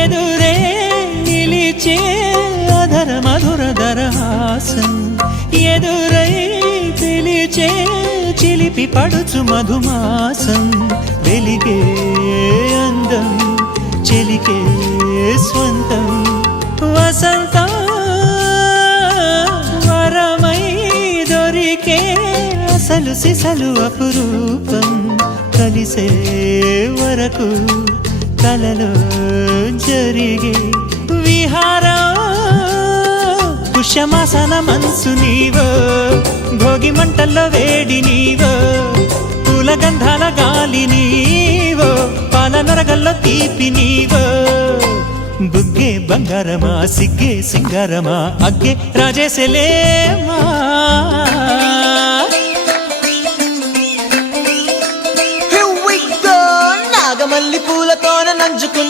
ఎదురే నిలిచే అధర మధుర దరహాసం ఎదురై పిలిచే చిలిపి పడుచు మధుమాసం వెలిగే అందం చెలికే స్వంతం వసంతం వరమై దొరికే అసలు సిసలు అపురూపం కలిసే వరకు కలలో జరిగే విహారం పుష్యమాసన మనసు నీవో భోగి మంటల్లో వేడి నీవో పూల గంధాల గాలి నీవో పాల నరగల్లో తీపి నీవో బుగ్గే బంగారమా సిగ్గే సింగారమా అగ్గే రాజేసెలేమా